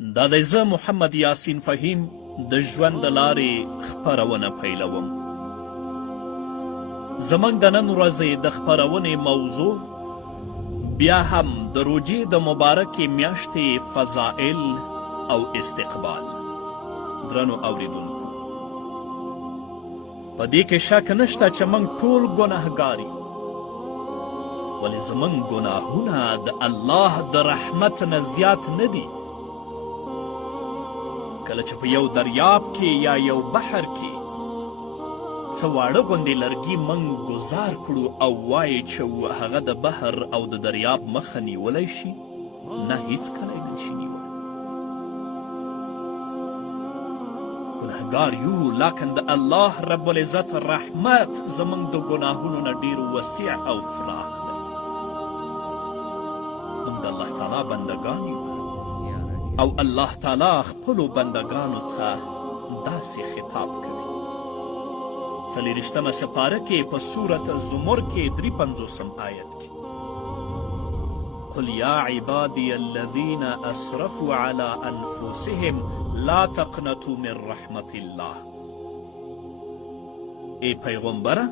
دا دی زه محمد یاسین فهیم د ژوند د لارې خپرونه پیلوم. زموږ د نن ورځې د خپرونې موضوع بیا هم د روژې د مبارکې میاشتې فضائل او استقبال. درنو اوریدونکو، په دې کې شک نشته چې موږ ټول ګناهګار یو، ولې زموږ ګناهونه د الله د رحمت نه زیات نه دي. کله چې په یو دریاب کې یا یو بحر کې څه واړه غوندې لرګي موږ ګزار کړو او وایي چې هغه د بحر او د دریاب مخه نیولی شي، نه هیڅکله یې نشي نیولی. ګناهګار یو، لکن د الله رب العزت رحمت زموږ د ګناهونو نه ډېر وسیع او فراخ دی. موږ د الله تعالی بندګان یو او الله تعالی خپلو بندګانو ته داسې خطاب کوي. 40مه سپاره کې په سورة زمر کې 53 آیت کې قل یا عبادی الذین اسرفوا علی انفسهم لا تقنطوا من رحمت الله. ای پیغمبره،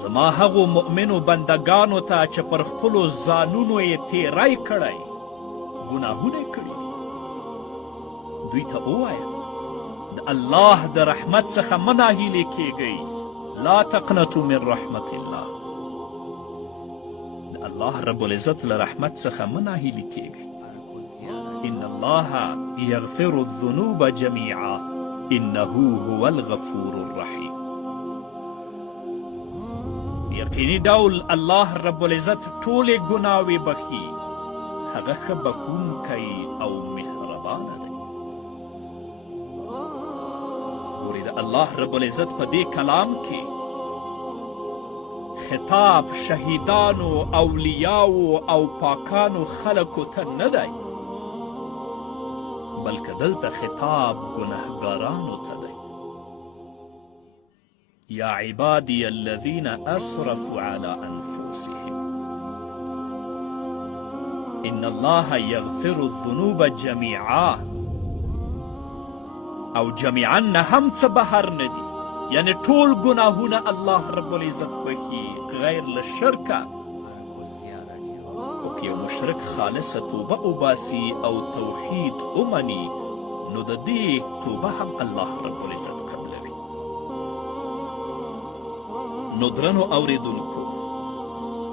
زما هغو مؤمنو بندگانو ته چې پر خپلو ځانونو یې تیری کړی، ګناهونه یې کړي دي، دوی ته ووایه د الله د رحمت څخه مه ناهیلې کیږئ. لا تقنطوا من رحمت الله. د الله رب العزت له رحمت څخه مه ناهیلې کیږئ. ان الله یغفر الذنوب جمیعا انه هو الغفور الرحیم. یقیني ډول الله رب العزت ټولې ګناوې بخي، هغه ښه بخونکی او مهربانه دی. ګورې د الله رب العزت په دې کلام کې خطاب شهیدانو، اولیاو او پاکانو خلکو ته نه دی، بلکې دلته خطاب ګنهګارانو ته دی. یا عبادی الذین اسرفوا علی انفسهم ان الله یغفر الذنوب جمیعا. او جمیعا نه هم څه بهر نه دي، یعنی ټول ګناهونه الله رب العزت بخي غیر له شرکه. او که یو مشرک خالصه توبه وباسي او توحید ومني، نو د دې توبه هم الله رب العزت قبلوي. نو درنو اوریدونکو،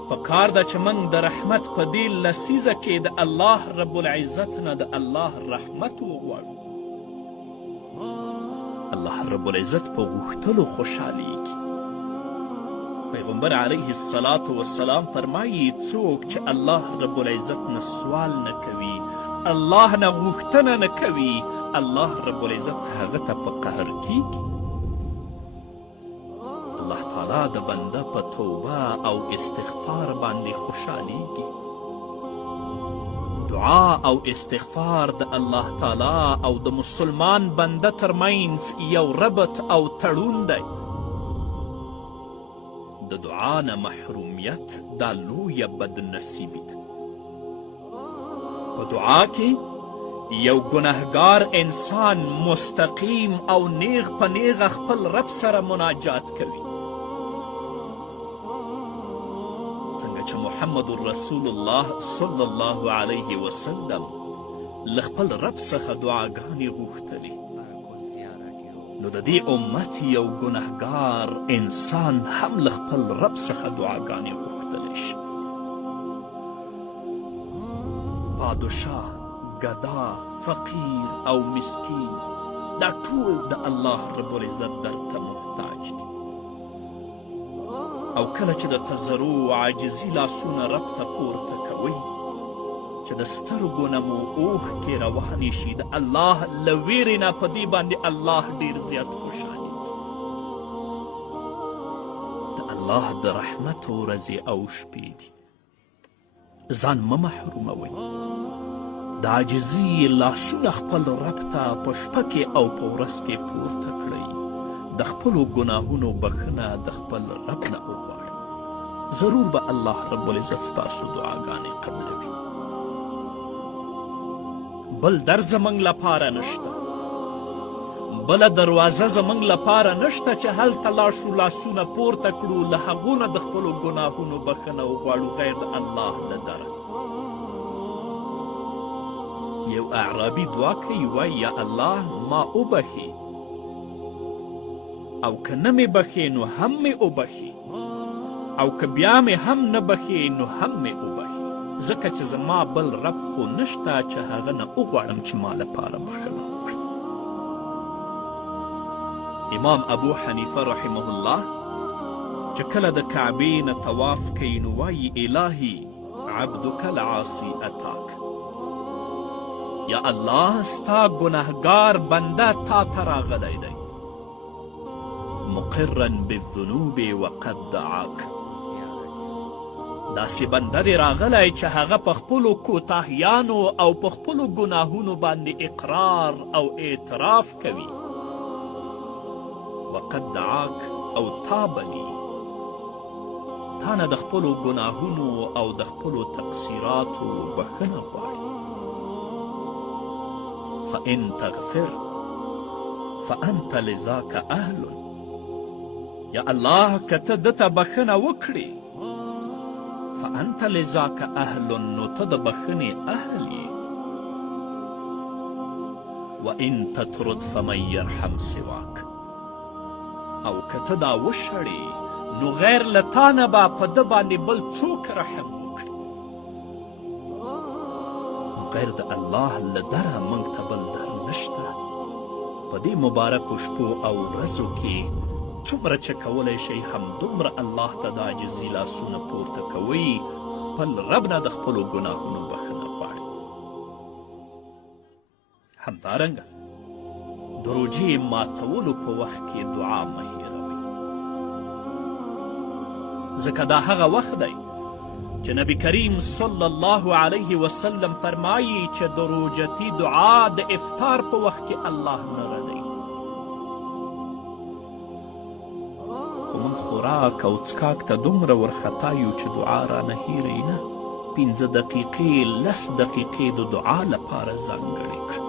پکار ده چې موږ د رحمت په دې لسیزه کې د الله رب العزت نه د الله رحمت وغواړو. الله رب العزت په غوښتلو خوشحالیږي. پیغمبر علیه الصلاة والسلام فرمایي څوک چې الله رب العزت نه سوال نه کوي، الله نه غوښتنه نه کوي، الله رب العزت هغه ته په قهر کیږي. الله تعالی د بنده په توبه او استغفار باندې خوشحالیږي. دعا او استغفار د الله تعالی او د مسلمان بنده ترمنځ یو ربط او تړون دی. د دعا نه محرومیت دا لویه بدنصیبي ده. په دعا کې یو ګنهګار انسان مستقیم او نیغ په نیغه خپل رب سره مناجات کوي، څنګه چې محمد رسول الله صلی الله علیه وسلم له خپل رب څخه دعاګانې غوښتلې. نو د دې امت یو ګنهګار انسان هم له خپل رب څخه دعاګانې غوښتلی شي. پادشاه، ګدا، فقیر او مسکین، دا ټول د الله رب العزت درته محتاج دي. او کله چې د تضرع و عاجزي لاسونه رب ته پورته کوئ، چې د سترګو نه مو اوښکې روانې شي، د الله له ویرې نه په دې باندې الله ډېر زیات خوشحالېږي. د الله د رحمت ورځې او شپې دي، ځان مه محروموئ. د عاجزي لاسونه خپل رب ته په شپه کې او په ورځ کې پورته کړئ. د خپلو ګناهونو بخښنه د خپل رب نه وغواړئ. ضرور به الله رب العزت ستاسو دعاګانې قبلوي. بل در زمونږ لپاره نشته، بله دروازه زمونږ لپاره نشته چې هلته لاړ شو، لاسونه پورته کړو، له هغو نه د خپلو ګناهونو بخښنه وغواړو غیر د الله له دره. یو اعرابي دعا کوي، وایي یا الله ما وبخي، او که نه مې بخې نو هم مې وبخي، او که بیا مې هم نه بخې نو هم مې وبخي، ځکه چې زما بل رب خو نشته چې هغه نه وغواړم چې ما لپاره بخښنه وکړي. امام ابو حنیفه رحمه الله چې کله د کعبې نه طواف کوي نو وایي الهي عبدک العاصي اتاک، یا الله ستا ګناهګار بنده تا ته راغلی دی، مقرا بالذنوب وقد دعاک، داسې بنده دی راغلی چې هغه په خپلو کوتاهیانو او په خپلو ګناهونو باندې اقرار او اعتراف کوي، وقد دعاک او تا بلي، تا نه د خپلو ګناهونو او د خپلو تقصیراتو بخښنه غواړي. فإن تغفر فأنت لذاک اهل، یا الله که ته دته بخښنه وکړې فأنت لذاک اهل، نو ته د بخښنې اهل یې. وإن تطرد فمن يرحم سواک، او که ته دا وشړې نو غیر له تا نه به په ده باندې بل څوک رحم وکړي، نو غیر د الله له دره موږ ته بل در نشته. په دې مبارکو شپو او ورځو کې څومره چې کولی شئ همدومره الله ته د عاجزي لاسونه پورته کوئ، خپل رب نه د خپلو ګناهونو بخښنه غواړئ. همدارنګه د روژې ماتولو په وخت کې دعا مه هېروئ، ځکه دا هغه وخت دی چې نبی کریم صلی الله علیه وسلم فرمایي چې د روژتي دعا د افطار په وخت کې الله نه ردوي. خو موږ خوراک او څښاک ته دومره ورخطا یو چې دعا رانه هیروي نه. 15 دقیقې 10 دقیقې د دعا لپاره ځانګړې کړه.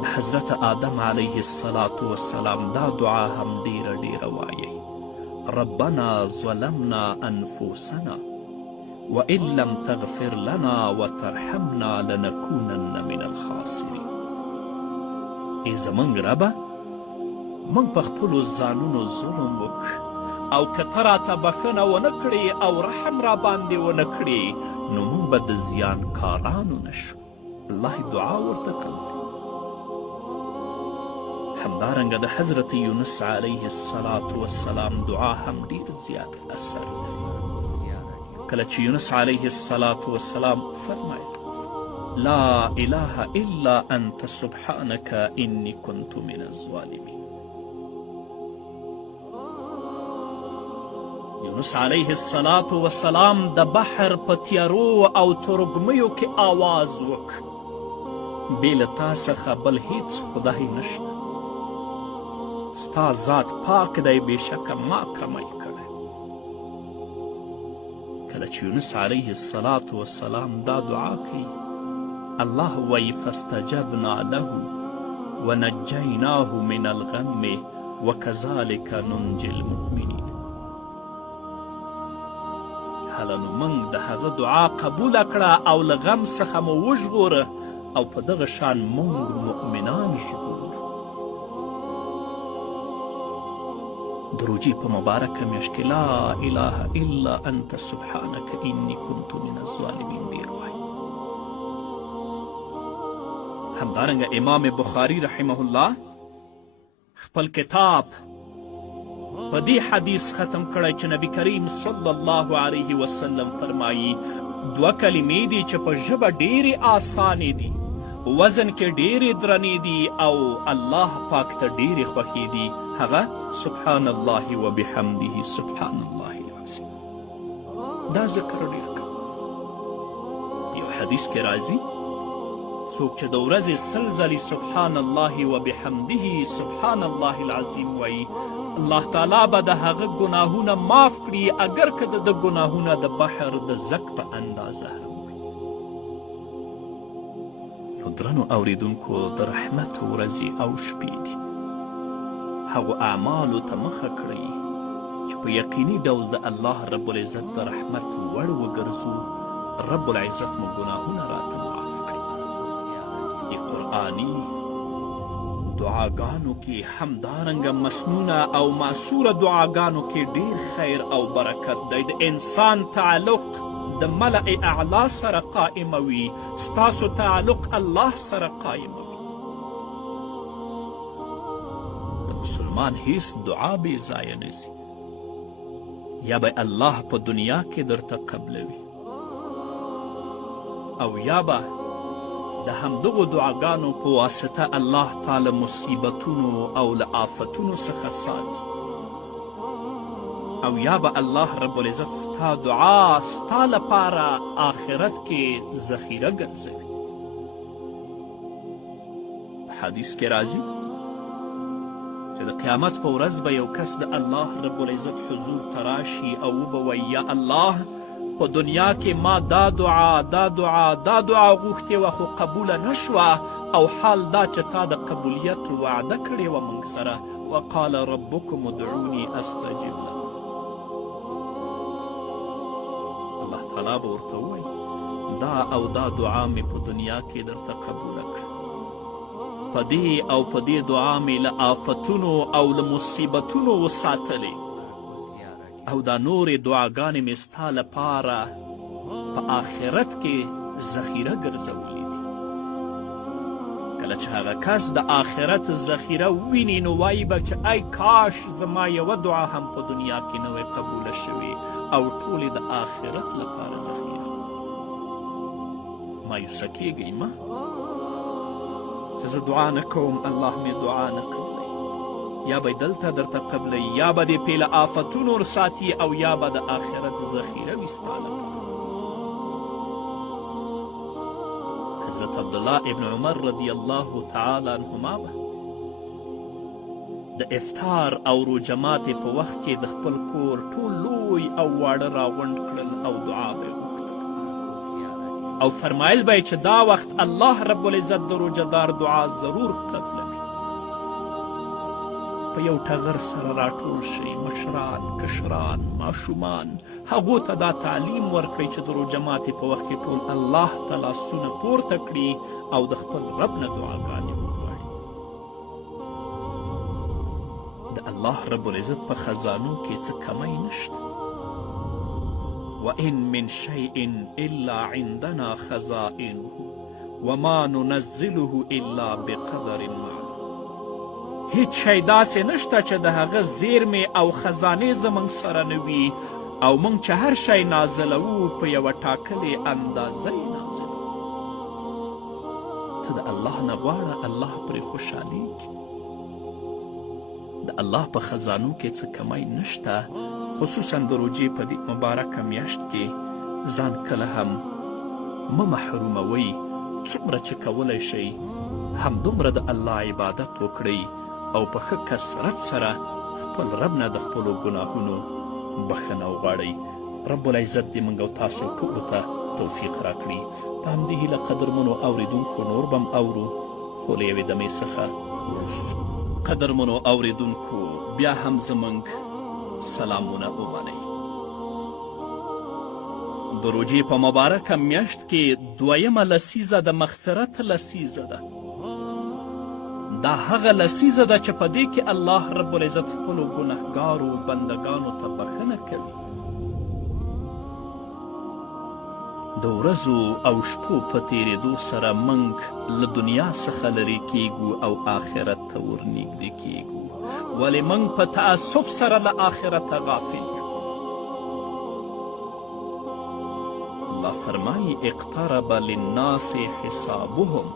د حضرت آدم علیه السلام دا دعا هم ډیره ډیره وایي، ربنا ظلمنا انفسنا وان لم تغفر لنا وترحمنا لنكونن من الخاسرین. ای زمونږ ربه، موږ په خپلو ځانونو ظلم وکړ، او که ته راته بخښنه ونه کړې او رحم را باندې ونه کړې نو موږ به د زیانکارانو نشو. الله دعا ورته کوي. همدارنګه د حضرت یونس علیه السلام دعا هم ډیر زیات اثر لري. کله چې یونس علیه السلام فرمایل لا اله الا انت سبحانك انی كنت من الظالمین، یونس علیه السلام د بحر په تیارو او ترږمیو کې آواز وکړ، بې له تا څخه بل هیڅ خدای نشته، ستا ذات پاک دی، بېشکه ما کمی کړی. کله چې یونس علیه السلام دا دعا کوي، الله وایي فاستجبنا له ونجیناه من الغم وکذلک ننجی المؤمنین. هله نو موږ د هغه دعا قبوله کړه او له غم څخه مو وژغوره، او په دغه شان موږ مؤمنان ژغورو. د روژې په مبارکه میاشت کې لا اله الا انت سبحانك انی كنت من الظالمین ډیر وایي. همدارنګه امام بخاري رحمه الله خپل کتاب په دې حدیث ختم کړی چې نبی کریم صلی الله علیه وسلم فرمایي 2 کلمې دي چې په ژبه ډیرې آسانې دي، وزن کې ډیرې درنې دي او الله پاک ته ډیرې خوښې دي، هغه سبحان الله وبحمده سبحان الله العظیم. دا ذکر ډیر کوه. یو حدیث کې راځي څوک چې د ورځې 100 ځلې سبحان الله وبحمده سبحان الله العظیم وایي، الله تعالی به د هغه ګناهونه معاف کړي، اگر که د ګناهونه د بحر د زک په اندازه هم وي. نو درنو اوریدونکو د رحمت ورځې او شپې دي. هغو اعمالو ته مخه کړئ چې په یقیني ډول د الله رب العزت د رحمت وړ وګرځو. رب العزت مو ګناهونه راته معاف کړي. د قرآني دعاګانو کې همدارنګه مسنونه او معصوره دعاګانو کې ډیر خیر او برکت دی. د انسان تعلق د ملأ اعلا سره قائموي، ستاسو تعلق الله سره قائموي. د مسلمان هیڅ دعا بې ځایه نځي. یا به الله په دنیا کې درته قبلوي او یا به د همدغو دعاګانو په واسطه الله تعالی مصیبتونو او له آفتونو څخه ساتي، او یا به الله رب العزت ستا دعا ستا لپاره آخرت کې ذخیره ګرځوي. په حدیث کې راځي چې د قیامت په ورځ به یو کس د الله رب العزت حضور ته راشي او وبوایي یا الله په دنیا کې ما دا دعا غوښتې وه خو قبوله نه شوه، او حال دا چې تا د قبولیت وعده کړې وه موږ سره. وقال ربکم ادعوني استجب لکم. الله تعالی به ورته ووایي دا او دا دعا مې په دنیا کې درته قبوله کړه، په دې او په دې دعا مې له آفتونو او له مصیبتونو وساتلې، او دا نورې دعاګانې مې ستا لپاره په آخرت کې ذخیره ګرځولې دي. کله چې هغه کس د آخرت ذخیره وویني نو وایي به چې ای کاش زما یوه دعا هم په دنیا کې نه وی قبوله شوې، او ټولې د آخرت لپاره ذخیره. مایوسه کیږئ مه چې زه دعا نه کوم الله مې دعا نه قبلوي. یا به دلته درته قبلوي، یا به دې پې له آفتونو ساتي، او یا به د آخرت ذخیره وي ستا لپاره. حضرت عبدالله ابن عمر رضی الله تعالی عنهما به د افطار او روژه ماتې په وخت کې د خپل کور ټول لوی او واړه راغونډ کړل او دعا به یې وغوښتل، او فرمایل به یې چې دا وخت الله رب العزت د روژهدار دعا ضرور قبلوي. په یو ټغر سره راټول شئ، مشران، کشران، ماشومان، هغو ته دا تعلیم ورکړئ چې د روژه ماتې په وخت کې ټول الله ته لاسونه پورته کړي او د خپل رب نه دعاګانې وغواړي. د الله رب العزت په خزانو کې څه کمی نشته. وإن من شيء إلا عندنا خزائنه وما ننزله إلا بقدر معلوم. هیڅ شی داسې نشته چې د هغه زیرمې او خزانې زموږ سره نه وي، او موږ چې هر شی نازلوو په یوه ټاکلې اندازه یې نازلوو. ته د الله نه غواړه، الله پرې خوشحالیږي. د الله په خزانو کې څه کمی نشته. خصوصا د روژې په دې مبارکه میاشت کې ځان کله هم مه محروموئ. څومره چې کولی شئ همدومره د الله عبادت وکړئ، او په ښه کثرت سره خپل رب نه د خپلو ګناهونو بخښنه وغواړئ. رب العزت دې موږ او تاسو ټولو ته توفیق راکړي. په همدې هیله قدرمنو اوریدونکو نور به م اورو، خو له یوې دمې څخه وروسته. قدرمنو اوریدونکو بیا هم زموږ سلامونه ومنئ. د روژې په مبارکه میاشت کې دویمه لسیزه د مغفرت لسیزه ده. دا هغه لسیزه ده چې په دې کې الله رب العزت خپلو ګنهګارو بندګانو ته بخښنه کوي. د ورځو او شپو په تیرېدو سره موږ له دنیا څخه لرې کیږو او آخرت ته ورنږدې کیږو، ولې موږ په تعصف سره له آخرته غافل یو. الله فرمایي اقترب للناس حسابهم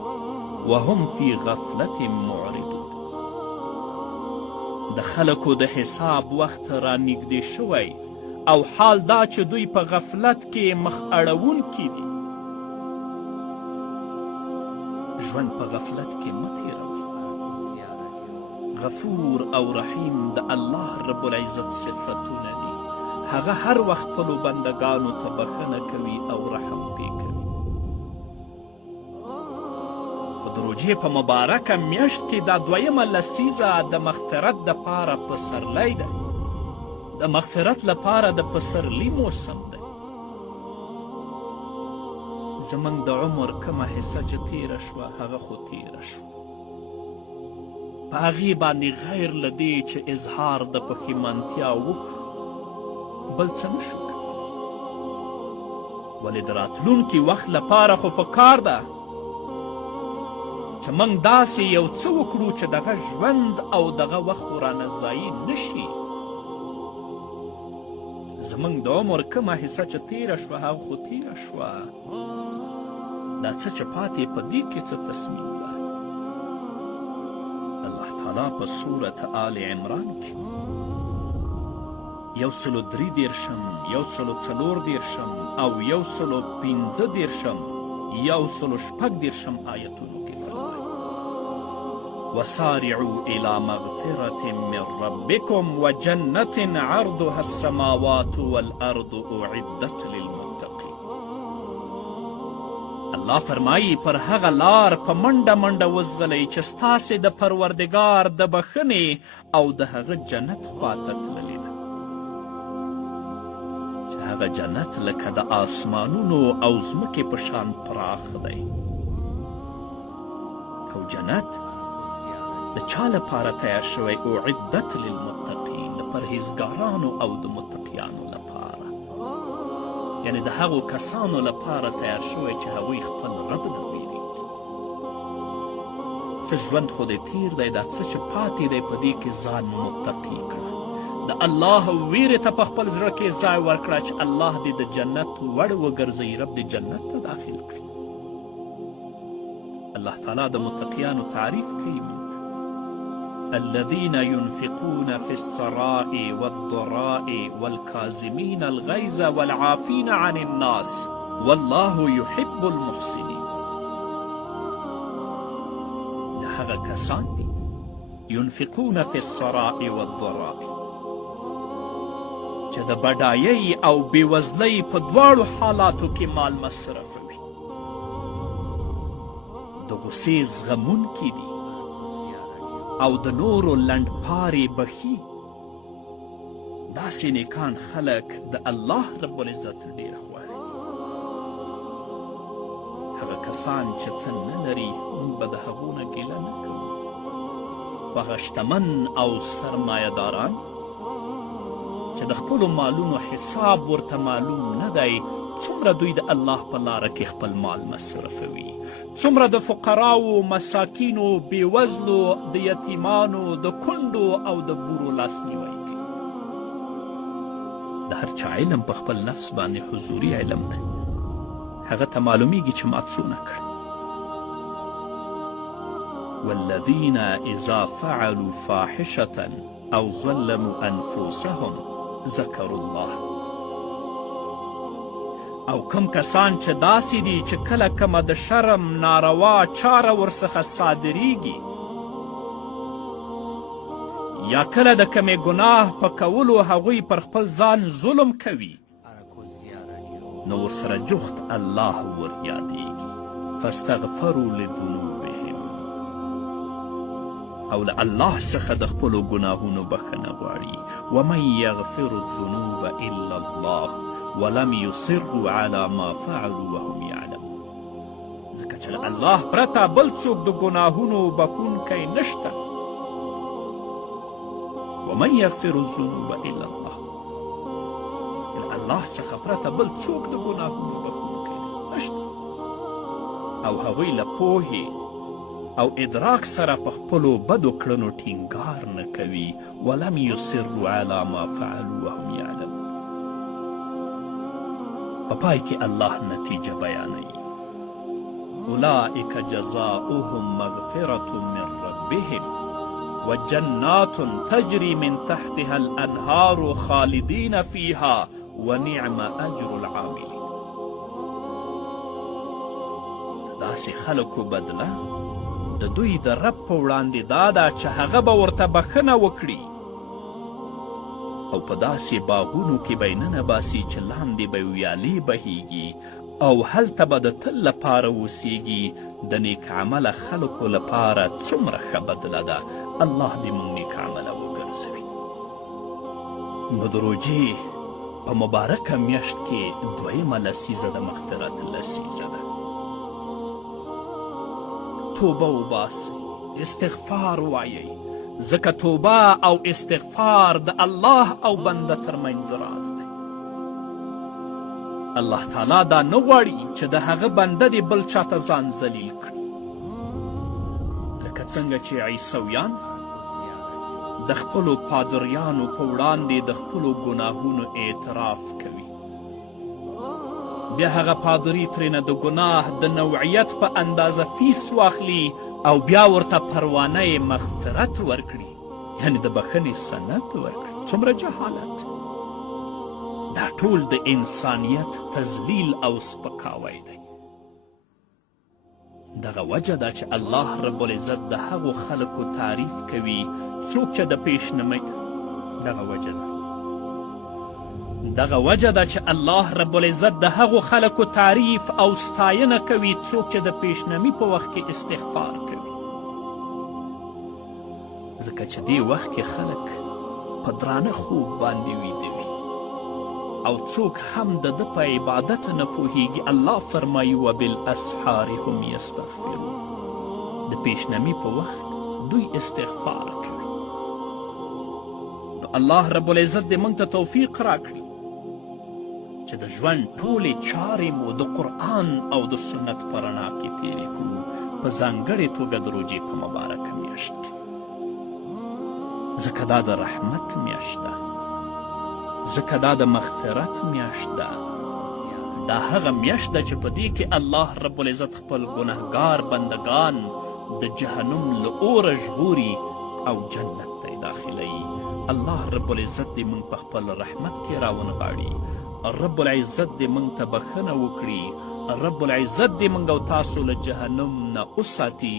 وهم فی غفلت معرضون. د خلکو د حساب وخت را نږدې شوی، او حال دا چې دوی په غفلت کې مخ اړوونکي دي. ژوند په غفلت کې مه تېروئ. غفور او رحیم د الله رب العزت صفتونه دي. هغه هر وخت خپلو بندګانو ته بخښنه کوي او رحم پې کوي. د روژې په مبارکه میاشت کې دا دویمه لسیزه د مغفرت دپاره پسرلی دی، د مغفرت لپاره د پسرلي موسم دی. زموږ د عمر کومه حصه چې تیره شوه هغه خو تیره شوه، په هغې باندې غیر له دې چې اظهار د پښیمانتیا وکړو بل څه نه شو کولی. ولې د راتلونکي وخت لپاره خو پکار ده چې موږ داسې یو څه وکړو چې دغه ژوند او دغه وخت خو رانه ضایع نه شي. زموږ د عمر کومه حصه چې تیره شوه هغه خو تیره شوه، دا څه چې پاتې په دې کې څه تصمیم ده. الله تعالی په سورة آل عمران کې 133 144 او 115 116 آیتونو کې فرمایي وسارعوا إلى مغفرة من ربكم وجنة عرضها السماوات والأرض أعدت للمتقين. الله فرمایي پر هغه لار په منډه منډه وځغلئ چې ستاسې د پروردګار د بښنې او د هغه جنت خواته تللې ده، چې هغه جنت لکه د آسمانونو او ځمکې په شان پراخ دی. او جنت د چا لپاره تیار شوی؟ اعدت للمتقین، د پرهیزګارانو او د متقیانو لپاره، یعنی د هغو کسانو لپاره تیار شوی چې هغوی خپل رب نه ویریږي. څه ژوند خو دی تیر دی، دا څه چې پاتې دی په دې کې ځان متقي کړه، د الله ویرې ته په خپل زړه کې ځای ورکړه چې الله دې د جنت وړ وګرځوي، رب دې جنت ته داخل کړي. الله تعالی د متقیانو تعریف کوي الذين ينفقون في السراء والضراء والكاظمين الغيظ والعافين عن الناس والله يحب المحسنين. دا هغه کسان دي ينفقون في السراء والضراء چې د بډایۍ او بېوزلۍ په دواړو حالاتو کې مال مصرفوي، د غصې زغمونکي دي او د نورو لنډپارې بخي. داسې نیکان خلک د الله رب العزت ډېر خوښ دي. هغه کسان چې څه نه لري موږ به د هغو نه ګیله نه کوو، خو هغه شتمن او سرمایهداران چې د خپلو مالونو حساب ورته معلوم نه دی، څومره دوی د الله په لاره کې خپل مال مصرفوي، څومره د فقراو، مساکینو، بېوزلو، د یتیمانو، د کونډو او د بورو لاسنیوی کوي. د هر چا علم په خپل نفس باندې حضوري علم دی، هغه ته معلومیږي چې ما څونه کړي. والذین اذا فعلوا فاحشة او ظلموا انفسهم ذکروا الله. او کم کسان چې داسې دي چې کله کمه د شرم ناروا چاره ورڅخه صادریږي یا کله د کمې ګناه په کولو هغوی پر خپل ځان ظلم کوي نو ورسره جفت الله وریادیږي فاستغفروا لذنوبهم او له الله څخه د خپلو ګناهونو بخښنه غواړي ومن یغفر الذنوب الا الله ولم يصروا على ما فعلوا وهم يعلمون. ځکه چې الله پرته بل څوک د ګناهونو بخښونکی نشته. ومن یغفر الذنوب الا الله. الله څخه پرته بل څوک د ګناهونو بخښونکی نشته. او هغوی له پوهې او ادراک سره په خپلو بدو کړنو ټینګار نه کوي ولم یصروا على ما فعلوا وهم یعلمون. په پای کې الله نتیجه بیانوي اولئک جزاؤهم مغفرة من ربهم وجنات تجري من تحتها الانهار خالدین فيها ونعم اجر العاملین. داسې خلکو بدله د دوی د رب په وړاندې دا ده چې هغه به ورته بښنه وکړي او په داسې باغونو کې به یې ننباسي چې لاندې به ویالې بهیږي او هلته به د تل لپاره اوسیږي. د نیک عمله خلکو لپاره څومره ښه بدله ده. الله دې موږ نیک عمله وګرځوي. نو د روژې په مبارکه میاشت کې دویمه لسیزه د مغفرت لسیزه ده. توبه وباسئ، استغفار وایئ، ځکه توبه او استغفار د الله او بنده ترمنځ راز دی. الله تعالی دا نه غواړي چې د هغه بنده دې بل چاته ځان ذلیل کړي، لکه څنګه چې عیسویان د خپلو پادریانو په وړاندې د خپلو ګناهونو اعتراف کوي. بیا هغه پادري ترېنه د ګناه د نوعیت په اندازه فیس واخلي او بیا ورته پروانه مغفرت ورکړي، یعنې د بخښنې سند ورکړي. څومره جهالت! دا ټول د انسانیت تذلیل او سپکاوی دی. دغه وجه ده چې الله رب العزت د هغو خلکو تعریف کوي څوک چې د پیشنمۍ دغه وجه ده چې الله رب العزت د هغو خلکو تعریف او ستاینه کوي څوک چې د پیشنمي په وخت کې استغفار کوي، ځکه چې دې وخت کې خلک په درانه خوب باندې ویده وي او څوک هم د ده په عبادت نه پوهیږي. الله فرمایي وبالاسحار هم یستغفرون. د پیشنمي په وخت دوی استغفار کوي. نو الله رب العزت دې موږ ته توفیق راکړي چې د ژوند ټولې چارې مو د قرآن او د سنت په رڼا کې تېرې کړو، په ځانګړې توګه د روژې په مبارکه میاشت کې، ځکه دا د رحمت میاشت ده، ځکه دا د مغفرت میاشت ده. دا هغه میاشت ده چې په دې کې الله رب العزت خپل ګنهګار بندگان د جهنم له اوره ژغوري او جنت ته یې داخلوي. الله رب العزت دې موږ په خپل رحمت کې راونغاړي. رب العزت دې موږ ته بخښنه وکړي. رب العزت دې موږ او تاسو له جهنم نه وساتي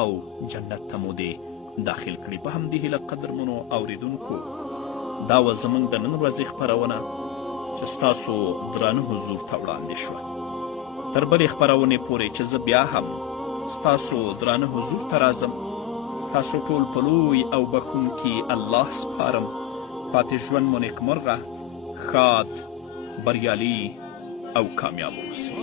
او جنت ته مو دې داخل کړي. په همدې هیله قدرمنو اوریدونکو، دا وه زموږ د نن ورځې خپرونه چې ستاسو درانه حضور ته وړاندې شوه. تر بلې خپرونې پورې چې زه بیا هم ستاسو درانه حضور ته راځم، تاسو ټول په لوی او بخښونکي الله سپارم. پاتې ژوند مو نیکمرغه، ښاد، بریالي او کامیاب اوسئ.